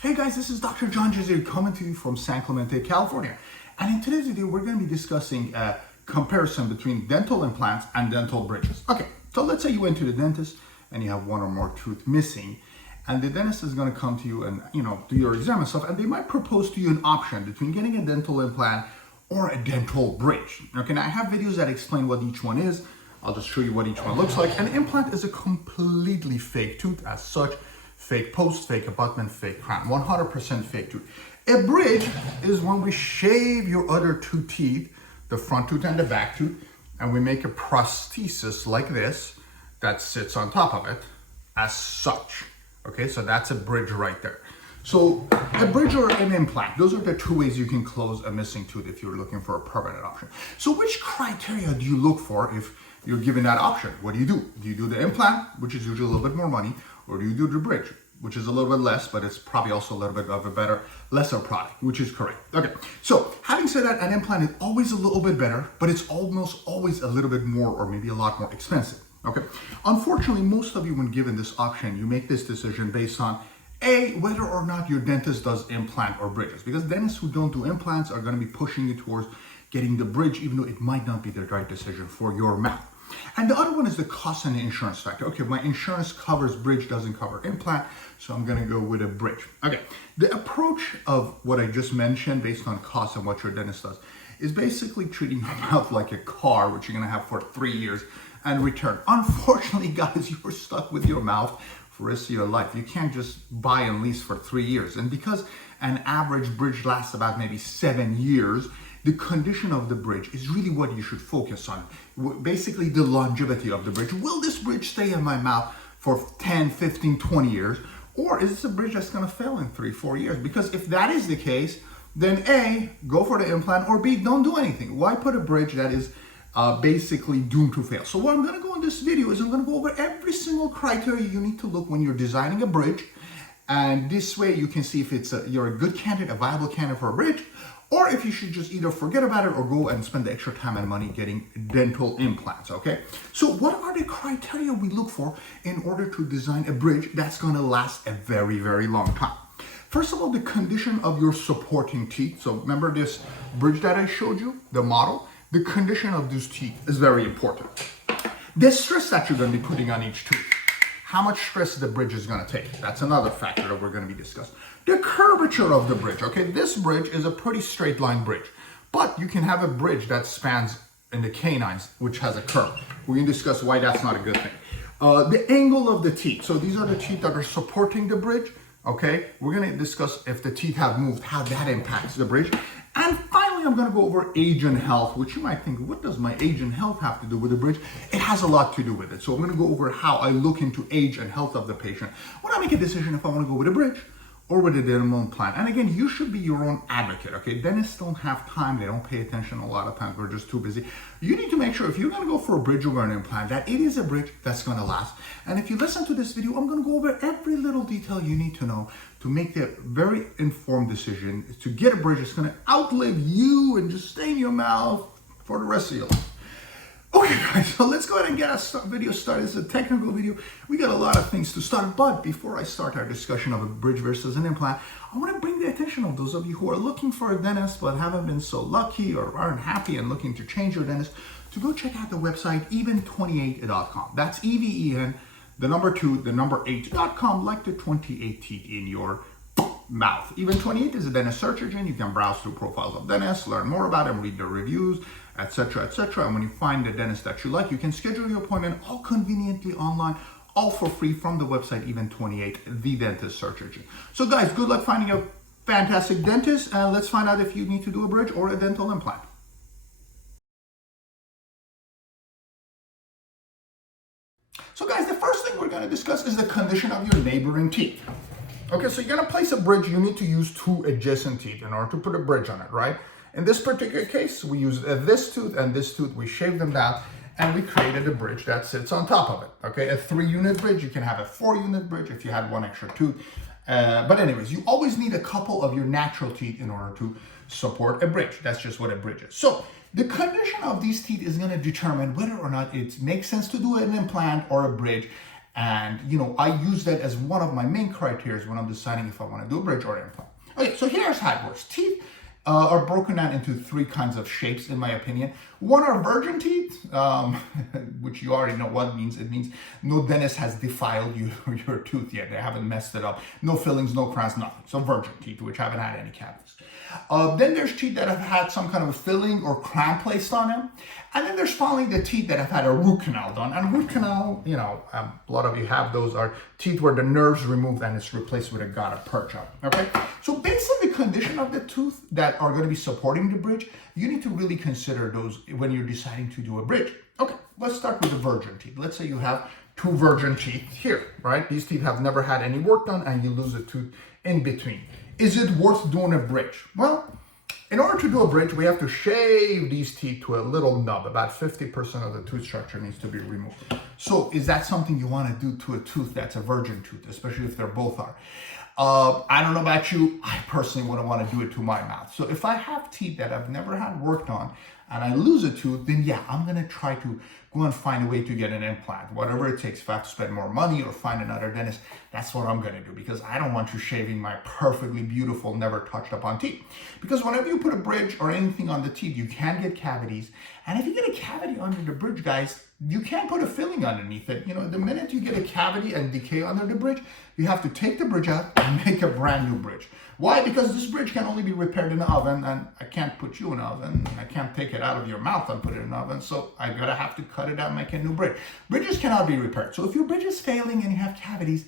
Hey guys, this is Dr. John Jazir coming to you from San Clemente, California. And in today's video, we're going to be discussing a comparison between dental implants and dental bridges. Okay, so let's say you went to the dentist and you have one or more tooth missing, and the dentist is going to come to you and do your exam and stuff, and they might propose to you an option between getting a dental implant or a dental bridge. Okay, now I have videos that explain what each one is. I'll just show you what each one looks like. An implant is a completely fake tooth as such. Fake post, fake abutment, fake crown, 100% fake tooth. A bridge is when we shave your other two teeth, the front tooth and the back tooth, and we make a prosthesis like this that sits on top of it as such. Okay, so that's a bridge right there. So a bridge or an implant, those are the two ways you can close a missing tooth if you're looking for a permanent option. So which criteria do you look for if you're given that option? What do? Do you do the implant, which is usually a little bit more money, or do you do the bridge, which is a little bit less, but it's probably also a little bit of a better, lesser product, which is correct. Okay, so having said that, an implant is always a little bit better, but it's almost always a little bit more or maybe a lot more expensive. Okay, unfortunately, most of you, when given this option, you make this decision based on whether or not your dentist does implant or bridges, because dentists who don't do implants are going to be pushing you towards getting the bridge, even though it might not be the right decision for your mouth. And the other one is the cost and the insurance factor. Okay, my insurance covers bridge, doesn't cover implant, so I'm going to go with a bridge. Okay, the approach of what I just mentioned based on cost and what your dentist does is basically treating your mouth like a car, which you're going to have for 3 years and return. Unfortunately, guys, you're stuck with your mouth for the rest of your life. You can't just buy and lease for 3 years. And because an average bridge lasts about maybe 7 years, the condition of the bridge is really what you should focus on. Basically, the longevity of the bridge. Will this bridge stay in my mouth for 10, 15, 20 years? Or is this a bridge that's going to fail in 3, 4 years? Because if that is the case, then A, go for the implant, or B, don't do anything. Why put a bridge that is basically doomed to fail? So what I'm going to go in this video is I'm going to go over every single criteria you need to look when you're designing a bridge. And this way you can see if you're a good candidate, a viable candidate for a bridge, or if you should just either forget about it or go and spend the extra time and money getting dental implants, okay? So what are the criteria we look for in order to design a bridge that's gonna last a very, very long time? First of all, the condition of your supporting teeth. So remember this bridge that I showed you, the model? The condition of those teeth is very important. The stress that you're gonna be putting on each tooth. How much stress the bridge is going to take. That's another factor that we're going to be discussing. The curvature of the bridge. Okay, this bridge is a pretty straight line bridge, but you can have a bridge that spans in the canines, which has a curve. We can discuss why that's not a good thing. The angle of the teeth. So these are the teeth that are supporting the bridge. Okay, we're going to discuss if the teeth have moved, how that impacts the bridge. And finally, I'm going to go over age and health, which you might think, what does my age and health have to do with the bridge? It has a lot to do with it. So I'm going to go over how I look into age and health of the patient when I make a decision if I want to go with a bridge or with a dental implant. And again, you should be your own advocate, okay? Dentists don't have time. They don't pay attention a lot of times. We're just too busy. You need to make sure if you're going to go for a bridge or an implant, that it is a bridge that's going to last. And if you listen to this video, I'm going to go over every little detail you need to know to make the very informed decision to get a bridge that's going to outlive you and just stay in your mouth for the rest of your life. Okay, guys, so let's go ahead and get our video started. It's a technical video. We got a lot of things to start, but before I start our discussion of a bridge versus an implant, I want to bring the attention of those of you who are looking for a dentist but haven't been so lucky or aren't happy and looking to change your dentist to go check out the website even28.com. That's EVEN, the number 2, the number 8.com, like the 28 teeth in your mouth. Even28 is a dentist search engine. You can browse through profiles of dentists, learn more about them, read the reviews, etc., etc. And when you find the dentist that you like, you can schedule your appointment all conveniently online, all for free from the website Even28, the dentist search engine. So guys, good luck finding a fantastic dentist, and let's find out if you need to do a bridge or a dental implant. So guys, the first thing we're going to discuss is the condition of your neighboring teeth. Okay, so you're going to place a bridge, you need to use 2 adjacent teeth in order to put a bridge on it, right? In this particular case, we use this tooth and this tooth, we shaved them down, and we created a bridge that sits on top of it, okay? A 3-unit bridge, you can have a 4-unit bridge if you had 1 extra tooth. But anyways, you always need a couple of your natural teeth in order to support a bridge. That's just what a bridge is. So the condition of these teeth is going to determine whether or not it makes sense to do an implant or a bridge. And, I use that as one of my main criteria when I'm deciding if I want to do a bridge or implant. Okay, so here's how it works. Teeth are broken down into three kinds of shapes, in my opinion. One are virgin teeth, which you already know what it means. It means no dentist has defiled your tooth yet. They haven't messed it up. No fillings, no crowns, nothing. So virgin teeth, which haven't had any cavities. Then there's teeth that have had some kind of a filling or crown placed on them. And then there's finally the teeth that have had a root canal done. And root canal, a lot of you have those, are teeth where the nerve's removed and it's replaced with a gutta percha. Okay? So based on the condition of the tooth that are going to be supporting the bridge, you need to really consider those when you're deciding to do a bridge. Okay, let's start with the virgin teeth. Let's say you have two virgin teeth here, right? These teeth have never had any work done and you lose a tooth in between. Is it worth doing a bridge? Well, in order to do a bridge, we have to shave these teeth to a little nub. About 50% of the tooth structure needs to be removed. So is that something you want to do to a tooth that's a virgin tooth, especially if they're both are? I don't know about you. I personally wouldn't want to do it to my mouth. So if I have teeth that I've never had worked on and I lose a tooth, then yeah, I'm going to try to go and find a way to get an implant, whatever it takes. If I have to spend more money or find another dentist, that's what I'm going to do, because I don't want you shaving my perfectly beautiful, never touched upon teeth. Because whenever you put a bridge or anything on the teeth, you can get cavities. And if you get a cavity under the bridge, guys, you can't put a filling underneath it. The minute you get a cavity and decay under the bridge, you have to take the bridge out and make a brand new bridge. Why? Because this bridge can only be repaired in an oven, and I can't put you in an oven. I can't take it out of your mouth and put it in an oven, so I gotta have to cut it out and make a new bridge. Bridges cannot be repaired. So if your bridge is failing and you have cavities,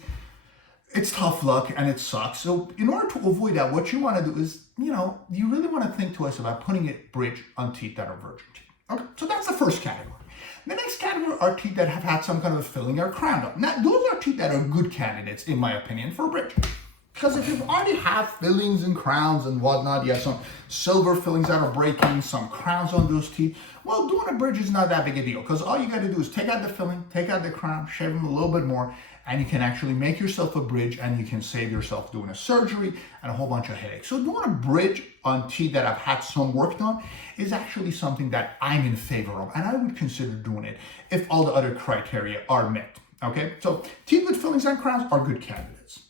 it's tough luck and it sucks. So in order to avoid that, what you want to do is, you really want to think twice about putting a bridge on teeth that are virgin teeth. Okay, so that's the first category. The next category are teeth that have had some kind of a filling or crown up. Now, those are teeth that are good candidates, in my opinion, for a bridge. Because if you already have fillings and crowns and whatnot, you have some silver fillings that are breaking, some crowns on those teeth, well, doing a bridge is not that big a deal. Because all you got to do is take out the filling, take out the crown, shave them a little bit more, and you can actually make yourself a bridge, and you can save yourself doing a surgery and a whole bunch of headaches. So doing a bridge on teeth that have had some work done is actually something that I'm in favor of, and I would consider doing it if all the other criteria are met. Okay, so teeth with fillings and crowns are good candidates.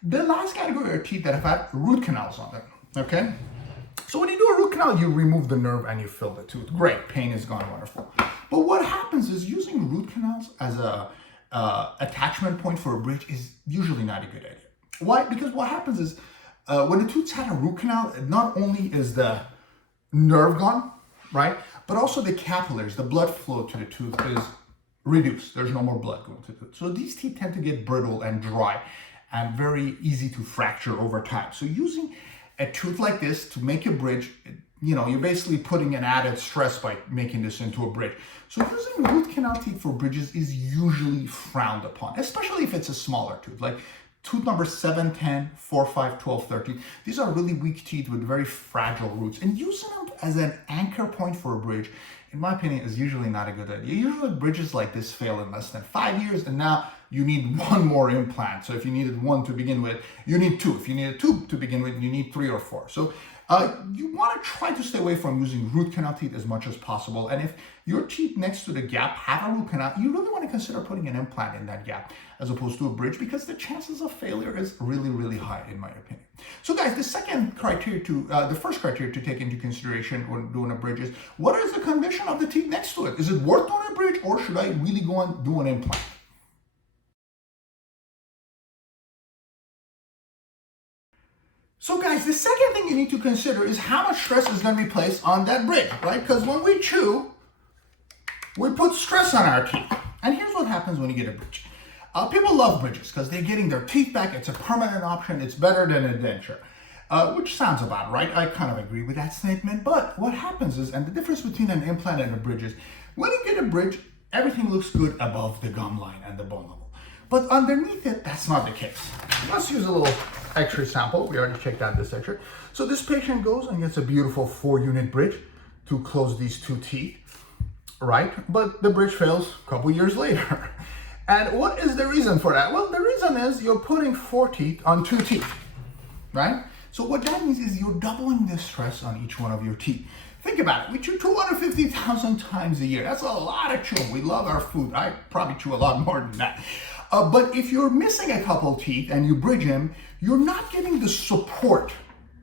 The last category are teeth that have had root canals on them. Okay, so when you do a root canal, you remove the nerve and you fill the tooth. Great, pain is gone, wonderful. But what happens is using root canals as a attachment point for a bridge is usually not a good idea. Why? Because what happens is when the tooth's had a root canal, not only is the nerve gone, right, but also the capillaries, the blood flow to the tooth is reduced. There's no more blood going to the tooth. So these teeth tend to get brittle and dry and very easy to fracture over time. So using a tooth like this to make a bridge, you're basically putting an added stress by making this into a bridge. So using root canal teeth for bridges is usually frowned upon, especially if it's a smaller tooth, like tooth number 7, 10, 4, 5, 12, 13. These are really weak teeth with very fragile roots, and using them as an anchor point for a bridge, in my opinion, is usually not a good idea. Usually bridges like this fail in less than 5 years, and now you need one more implant. So if you needed one to begin with, you need two. If you needed two to begin with, you need 3 or 4. So you want to try to stay away from using root canal teeth as much as possible. And if your teeth next to the gap have a root canal, you really want to consider putting an implant in that gap as opposed to a bridge, because the chances of failure is really, really high, in my opinion. So guys, the first criteria to take into consideration when doing a bridge is, what is the condition of the teeth next to it? Is it worth doing a bridge, or should I really go and do an implant? So guys, the second thing you need to consider is how much stress is going to be placed on that bridge, right? Because when we chew, we put stress on our teeth. And here's what happens when you get a bridge. People love bridges because they're getting their teeth back. It's a permanent option. It's better than a denture, which sounds about right. I kind of agree with that statement. But what happens is, and the difference between an implant and a bridge is, when you get a bridge, everything looks good above the gum line and the bone level. But underneath it, that's not the case. Let's use a little X-ray sample. We already checked out this X-ray. So this patient goes and gets a beautiful 4-unit bridge to close these 2 teeth, right? But the bridge fails a couple years later. And what is the reason for that? Well, the reason is you're putting 4 teeth on 2 teeth, right? So what that means is you're doubling the stress on each one of your teeth. Think about it. We chew 250,000 times a year. That's a lot of chewing. We love our food. I probably chew a lot more than that. But if you're missing a couple teeth and you bridge them, you're not getting the support,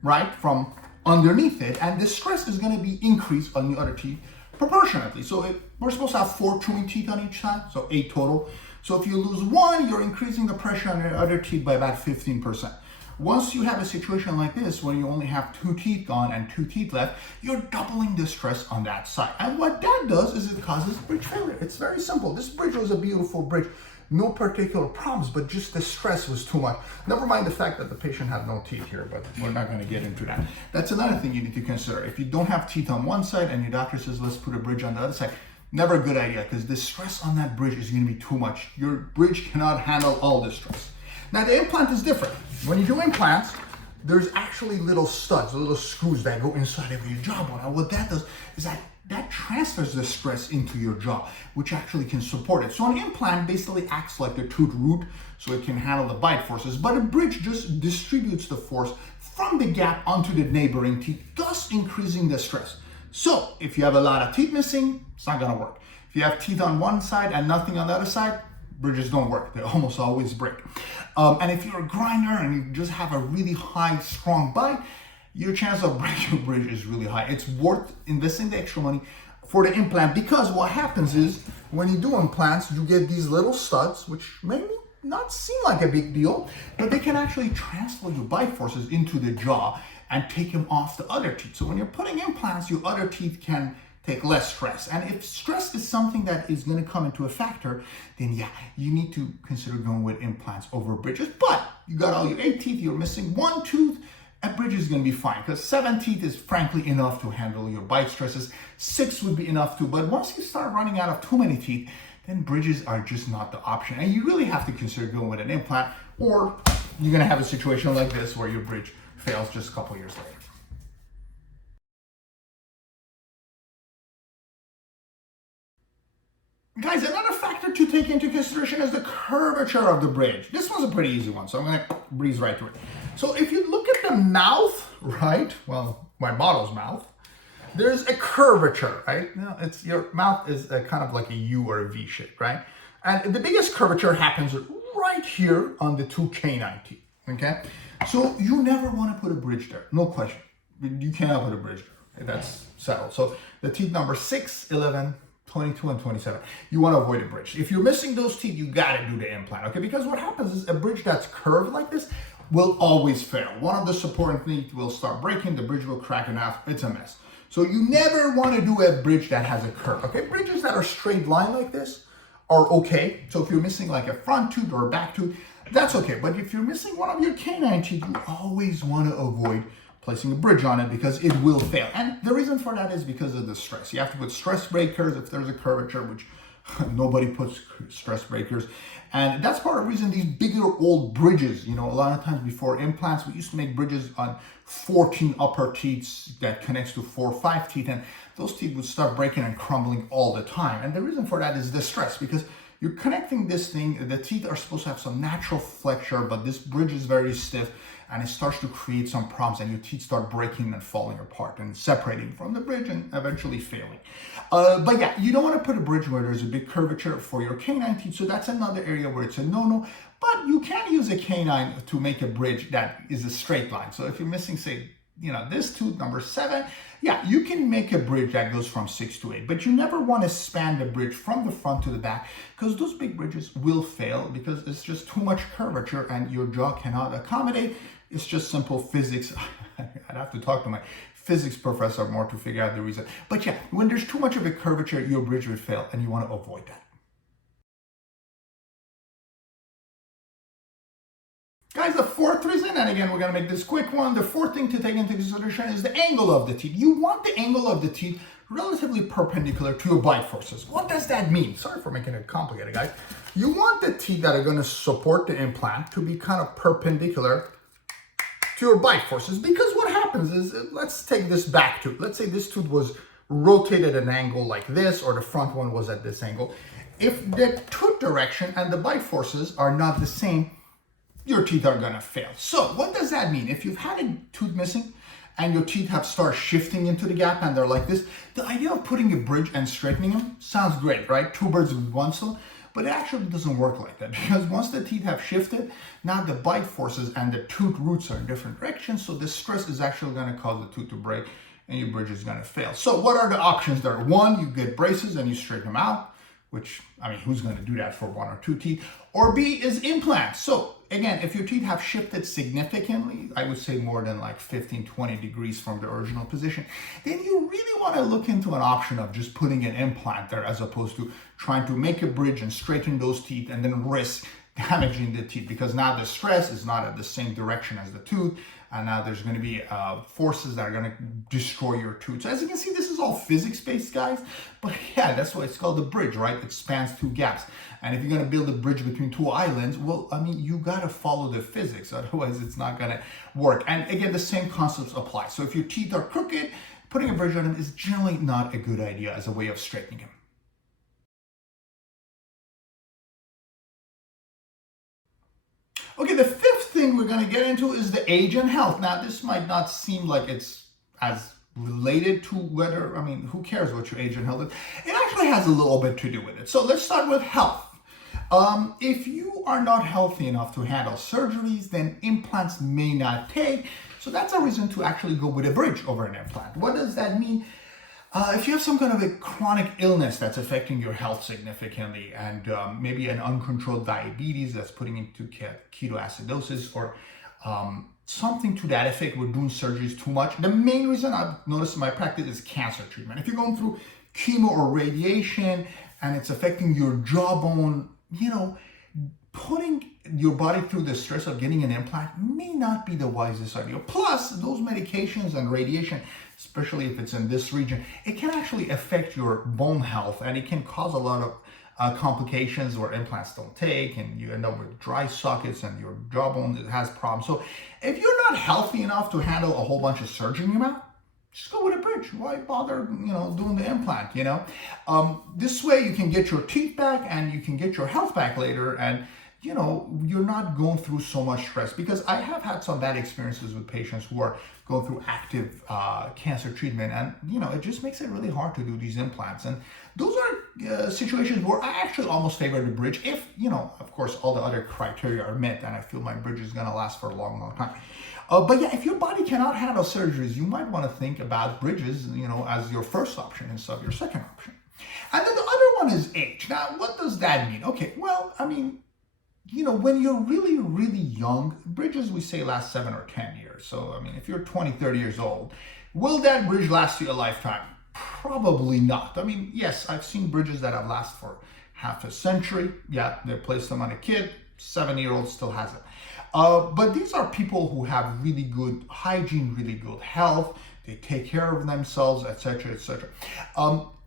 right, from underneath it, and the stress is going to be increased on the other teeth proportionately. So we're supposed to have 4 chewing teeth on each side, so 8 total. So if you lose 1, you're increasing the pressure on the other teeth by about 15%. Once you have a situation like this where you only have 2 teeth gone and 2 teeth left, you're doubling the stress on that side. And what that does is it causes bridge failure. It's very simple. This bridge was a beautiful bridge. No particular problems, but just the stress was too much. Never mind the fact that the patient had no teeth here, but we're not going to get into that. That's another thing you need to consider. If you don't have teeth on one side and your doctor says, let's put a bridge on the other side, never a good idea, because the stress on that bridge is going to be too much. Your bridge cannot handle all the stress. Now the implant is different. When you do implants, there's actually little studs, little screws that go inside of your jawbone. And what that does is that transfers the stress into your jaw, which actually can support it. So an implant basically acts like the tooth root, so it can handle the bite forces, but a bridge just distributes the force from the gap onto the neighboring teeth, thus increasing the stress. So if you have a lot of teeth missing, it's not gonna work. If you have teeth on one side and nothing on the other side, bridges don't work. They almost always break. And if you're a grinder and you just have a really high, strong bite, your chance of breaking your bridge is really high. It's worth investing the extra money for the implant, because what happens is when you do implants, you get these little studs, which may not seem like a big deal, but they can actually transfer your bite forces into the jaw and take them off the other teeth. So when you're putting implants, your other teeth can take less stress. And if stress is something that is going to come into a factor, then yeah, you need to consider going with implants over bridges. But you got all your 8 teeth, you're missing 1 tooth, a bridge is going to be fine, because 7 teeth is frankly enough to handle your bite stresses. 6 would be enough too, but once you start running out of too many teeth, then bridges are just not the option. And you really have to consider going with an implant, or you're going to have a situation like this where your bridge fails just a couple years later. Guys, another factor to take into consideration is the curvature of the bridge. This one's a pretty easy one, so I'm going to breeze right through it. So if you look at the mouth, right, well, my model's mouth, there's a curvature, right? Now, your mouth is kind of like a U or a V shape, right? And the biggest curvature happens right here on the 2 canine teeth, okay? So you never want to put a bridge there, no question. You cannot put a bridge there, that's settled. So the teeth number 6, 11, 22 and 27. You want to avoid a bridge. If you're missing those teeth, you got to do the implant, okay? Because what happens is a bridge that's curved like this will always fail. One of the supporting teeth will start breaking, the bridge will crack in half, it's a mess. So you never want to do a bridge that has a curve, okay? Bridges that are straight line like this are okay. So if you're missing like a front tooth or a back tooth, that's okay. But if you're missing one of your canine teeth, you always want to avoid placing a bridge on it, because it will fail. And the reason for that is because of the stress. You have to put stress breakers if there's a curvature, which nobody puts stress breakers. And that's part of the reason these bigger old bridges, you know, a lot of times before implants, we used to make bridges on 14 upper teeth that connects to 4 or 5 teeth, and those teeth would start breaking and crumbling all the time. And the reason for that is the stress, because you're connecting this thing, the teeth are supposed to have some natural flexure, but this bridge is very stiff, and it starts to create some problems, and your teeth start breaking and falling apart and separating from the bridge and eventually failing. But yeah, you don't want to put a bridge where there's a big curvature for your canine teeth, so that's another area where it's a no-no. But you can use a canine to make a bridge that is a straight line. So if you're missing, say, you know, this tooth number 7, yeah, you can make a bridge that goes from 6 to 8, but you never want to span the bridge from the front to the back, because those big bridges will fail because it's just too much curvature and your jaw cannot accommodate. It's just simple physics. I'd have to talk to my physics professor more to figure out the reason. But yeah, when there's too much of a curvature, your bridge will fail, and you want to avoid that. Guys, the 4th reason, and again, we're going to make this quick one, the 4th thing to take into consideration is the angle of the teeth. You want the angle of the teeth relatively perpendicular to your bite forces. What does that mean? Sorry for making it complicated, guys. You want the teeth that are going to support the implant to be kind of perpendicular to your bite forces, because what happens is, let's take this back tooth. Let's say this tooth was rotated at an angle like this, or the front one was at this angle. If the tooth direction and the bite forces are not the same, your teeth are gonna fail. So what does that mean? If you've had a tooth missing and your teeth have started shifting into the gap and they're like this, the idea of putting a bridge and straightening them sounds great, right? 2 birds with 1 stone. But it actually doesn't work like that, because once the teeth have shifted, now the bite forces and the tooth roots are in different directions. So the stress is actually going to cause the tooth to break and your bridge is going to fail. So what are the options there? One, you get braces and you straighten them out, which, I mean, who's going to do that for one or two teeth? Or B is implants. So again, if your teeth have shifted significantly, I would say more than like 15, 20 degrees from the original position, then you really want to look into an option of just putting an implant there, as opposed to trying to make a bridge and straighten those teeth and then risk damaging the teeth, because now the stress is not at the same direction as the tooth, and now there's going to be forces that are going to destroy your tooth. So as you can see, this is all physics-based, guys, but yeah, that's why it's called the bridge, right? It spans two gaps, and if you're going to build a bridge between two islands, well, I mean, you got to follow the physics, otherwise it's not going to work. And again, the same concepts apply. So if your teeth are crooked, putting a bridge on them is generally not a good idea as a way of straightening them. Okay, the fifth thing we're going to get into is the age and health. Now, this might not seem like it's as related to whether, I mean, who cares what your age and health is? It actually has a little bit to do with it. So let's start with health. If you are not healthy enough to handle surgeries, then implants may not take. So that's a reason to actually go with a bridge over an implant. What does that mean? If you have some kind of a chronic illness that's affecting your health significantly, and maybe an uncontrolled diabetes that's putting into ketoacidosis, or something to that effect, we're doing surgeries too much. The main reason I've noticed in my practice is cancer treatment. If you're going through chemo or radiation and it's affecting your jawbone, you know, putting your body through the stress of getting an implant may not be the wisest idea. Plus, those medications and radiation, especially if it's in this region, it can actually affect your bone health, and it can cause a lot of complications where implants don't take, and you end up with dry sockets and your jawbone has problems. So if you're not healthy enough to handle a whole bunch of surgery in your mouth, just go with a bridge. Why bother, doing the implant, This way you can get your teeth back and you can get your health back later, and you're not going through so much stress. Because I have had some bad experiences with patients who are going through active cancer treatment, and it just makes it really hard to do these implants. And those are situations where I actually almost favor the bridge if, of course, all the other criteria are met, and I feel my bridge is going to last for a long, long time. But yeah, if your body cannot handle surgeries, you might want to think about bridges, as your first option instead of your second option. And then the other one is age. Now, what does that mean? Okay, well, I mean, when you're really, really young, bridges, we say, last 7 or 10 years. So, I mean, if you're 20, 30 years old, will that bridge last you a lifetime? Probably not. I mean, yes, I've seen bridges that have lasted for half a century. Yeah, they placed them on a kid, 7-year-old still has it. But these are people who have really good hygiene, really good health. They take care of themselves, etc., etc.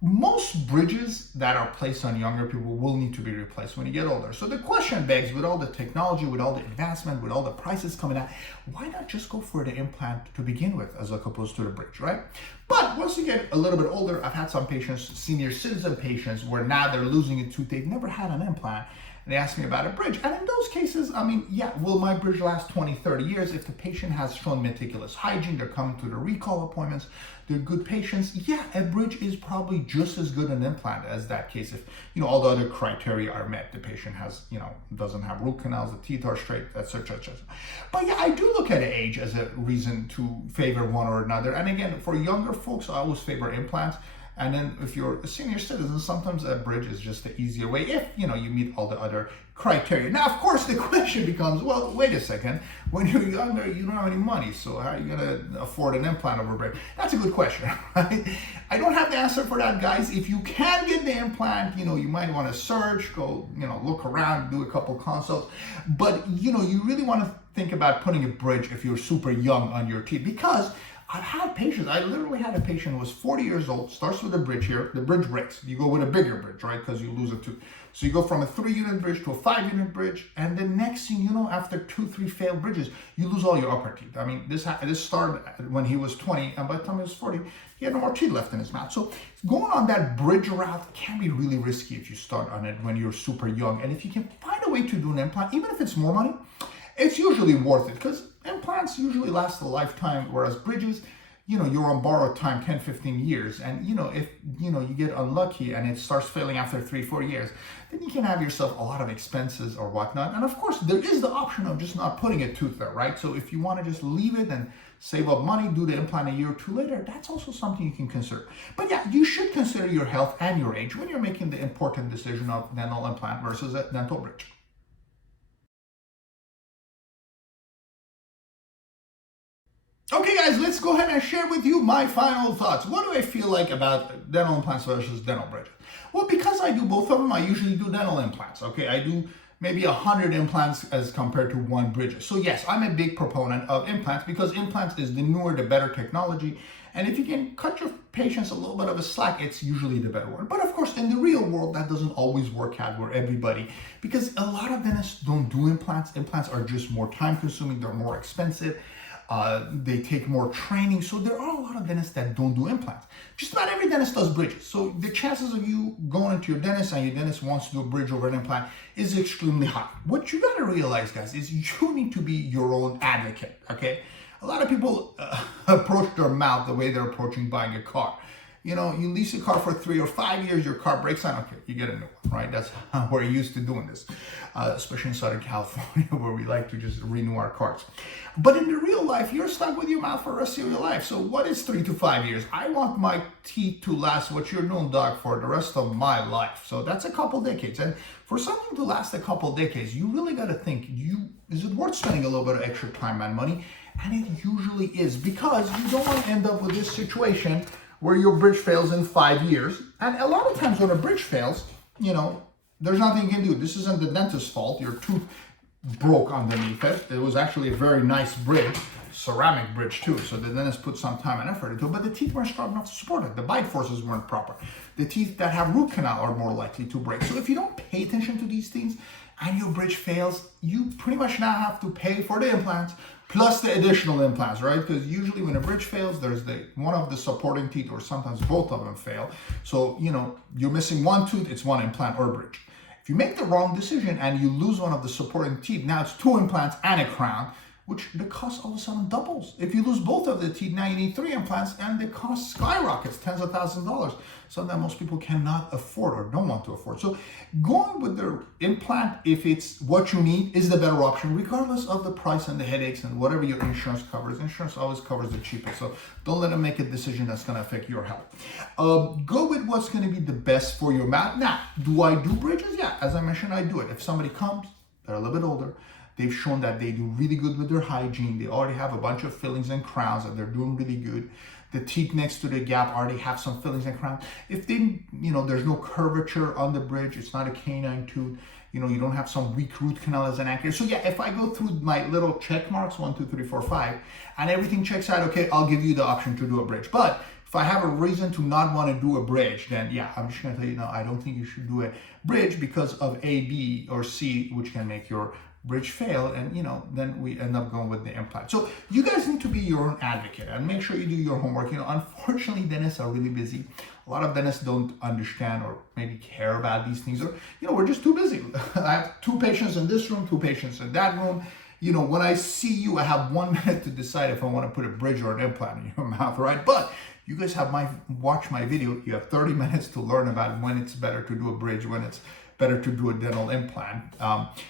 Most bridges that are placed on younger people will need to be replaced when you get older. So the question begs, with all the technology, with all the advancement, with all the prices coming out, why not just go for the implant to begin with as opposed to the bridge, right? But once you get a little bit older, I've had some patients, senior citizen patients, where now they're losing a tooth, they've never had an implant. They asked me about a bridge. And in those cases, I mean, yeah, will my bridge last 20, 30 years? If the patient has shown meticulous hygiene, they're coming to the recall appointments, they're good patients, yeah, a bridge is probably just as good an implant as that case if, all the other criteria are met. The patient has, doesn't have root canals, the teeth are straight, etc., etc. But yeah, I do look at age as a reason to favor one or another. And again, for younger folks, I always favor implants. And then if you're a senior citizen, sometimes a bridge is just the easier way if, you meet all the other criteria. Now, of course, the question becomes, well, wait a second. When you're younger, you don't have any money, so how are you going to afford an implant over a bridge? That's a good question, right? I don't have the answer for that, guys. If you can get the implant, you might want to search, go, look around, do a couple consults. But, you really want to think about putting a bridge if you're super young on your teeth, because I've had patients, I literally had a patient who was 40 years old, starts with a bridge here, the bridge breaks. You go with a bigger bridge, right? Because you lose a tooth. So you go from a 3-unit bridge to a 5-unit bridge, and the next thing you know, after 2-3 failed bridges, you lose all your upper teeth. I mean, this started when he was 20, and by the time he was 40, he had no more teeth left in his mouth. So going on that bridge route can be really risky if you start on it when you're super young. And if you can find a way to do an implant, even if it's more money, it's usually worth it, because implants usually last a lifetime, whereas bridges, you're on borrowed time 10, 15 years. And, if, you get unlucky and it starts failing after 3, 4 years, then you can have yourself a lot of expenses or whatnot. And of course, there is the option of just not putting a tooth there, right? So if you want to just leave it and save up money, do the implant a year or two later, that's also something you can consider. But yeah, you should consider your health and your age when you're making the important decision of dental implant versus a dental bridge. Okay guys, let's go ahead and share with you my final thoughts. What do I feel like about dental implants versus dental bridges? Well, because I do both of them, I usually do dental implants. Okay, I do maybe 100 implants as compared to 1 bridge. So yes, I'm a big proponent of implants because implants is the newer, the better technology. And if you can cut your patients a little bit of a slack, it's usually the better one. But of course, in the real world, that doesn't always work out for everybody because a lot of dentists don't do implants. Implants are just more time consuming, they're more expensive. They take more training. So there are a lot of dentists that don't do implants. Just about every dentist does bridges. So the chances of you going into your dentist and your dentist wants to do a bridge over an implant is extremely high. What you gotta realize, guys, is you need to be your own advocate, okay? A lot of people approach their mouth the way they're approaching buying a car. You lease a car for 3 or 5 years, your car breaks down, okay, you get a new one, right? That's how we're used to doing this, especially in Southern California where we like to just renew our cars. But in the real life, you're stuck with your mouth for the rest of your life. So what is 3 to 5 years? I want my teeth to last what you're known, doc, for the rest of my life. So that's a couple decades. And for something to last a couple decades, you really got to think, is it worth spending a little bit of extra time and money? And it usually is, because you don't want to end up with this situation where your bridge fails in 5 years. And a lot of times when a bridge fails, there's nothing you can do. This isn't the dentist's fault. Your tooth broke underneath it. It was actually a very nice bridge, ceramic bridge too. So the dentist put some time and effort into it, but the teeth weren't strong enough to support it. The bite forces weren't proper. The teeth that have root canal are more likely to break. So if you don't pay attention to these things and your bridge fails, you pretty much now have to pay for the implants plus the additional implants, right? Because usually when a bridge fails, there's one of the supporting teeth, or sometimes both of them fail. So, you're missing one tooth, it's one implant or bridge. If you make the wrong decision and you lose one of the supporting teeth, now it's 2 implants and a crown, which the cost all of a sudden doubles. If you lose both of the teeth, now you need 3 implants and the cost skyrockets, tens of thousands of dollars. Something that most people cannot afford or don't want to afford. So going with the implant, if it's what you need, is the better option, regardless of the price and the headaches and whatever your insurance covers. Insurance always covers the cheapest. So don't let them make a decision that's gonna affect your health. Go with what's gonna be the best for your mouth. Now, do I do bridges? Yeah, as I mentioned, I do it. If somebody comes, they're a little bit older, they've shown that they do really good with their hygiene. They already have a bunch of fillings and crowns and they're doing really good. The teeth next to the gap already have some fillings and crowns. If they, there's no curvature on the bridge, it's not a canine tooth, you don't have some weak root canal as an anchor. So yeah, if I go through my little check marks, 1, 2, 3, 4, 5, and everything checks out, okay, I'll give you the option to do a bridge. But if I have a reason to not want to do a bridge, then yeah, I'm just going to tell you, no, I don't think you should do a bridge because of A, B, or C, which can make your bridge fail, and then we end up going with the implant. So you guys need to be your own advocate and make sure you do your homework. Unfortunately, dentists are really busy. A lot of dentists don't understand or maybe care about these things, or we're just too busy. I have 2 patients in this room, 2 patients in that room. When I see you, I have 1 minute to decide if I want to put a bridge or an implant in your mouth, right? But you guys have watch my video. You have 30 minutes to learn about when it's better to do a bridge, when it's better to do a dental implant.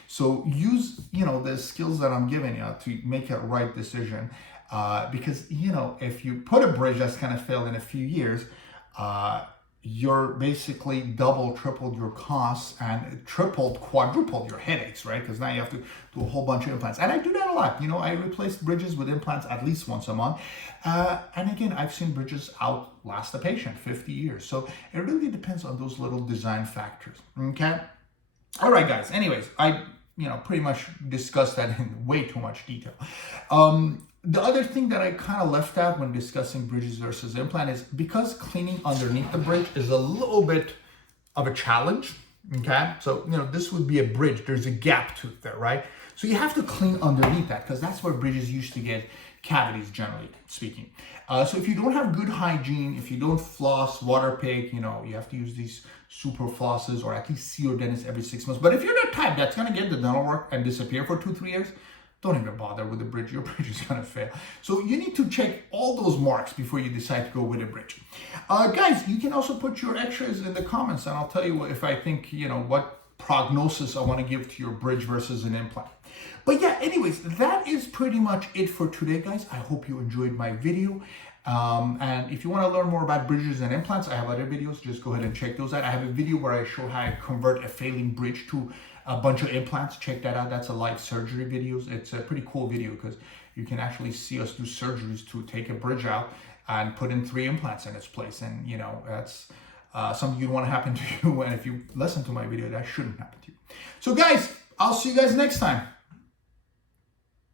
So use, the skills that I'm giving you to make a right decision. Because, if you put a bridge that's kind of failed in a few years, you're basically double, tripled your costs and tripled, quadrupled your headaches, right? Because now you have to do a whole bunch of implants. And I do that a lot. I replace bridges with implants at least once a month. And again, I've seen bridges outlast a patient 50 years. So it really depends on those little design factors, okay? All right, guys. Anyways, I pretty much discussed that in way too much detail. The other thing that I kind of left out when discussing bridges versus implant is because cleaning underneath the bridge is a little bit of a challenge, okay? So, this would be a bridge. There's a gap tooth there, right? So you have to clean underneath that because that's where bridges used to get cavities, generally speaking. So if you don't have good hygiene, if you don't floss, water pick, you have to use these super flosses or at least see your dentist every 6 months. But if you're the type that's going to get the dental work and disappear for 2-3 years, don't even bother with the bridge. Your bridge is gonna fail. So you need to check all those marks before you decide to go with a bridge. Guys, you can also put your extras in the comments, and I'll tell you if I think, what prognosis I want to give to your bridge versus an implant. But yeah, anyways, that is pretty much it for today, guys. I hope you enjoyed my video. And if you want to learn more about bridges and implants, I have other videos. Just go ahead and check those out. I have a video where I show how I convert a failing bridge to a bunch of implants. Check that out. That's a live surgery videos. It's a pretty cool video because you can actually see us do surgeries to take a bridge out and put in 3 implants in its place. And that's something you'd want to happen to you. And if you listen to my video, that shouldn't happen to you. So guys, I'll see you guys next time.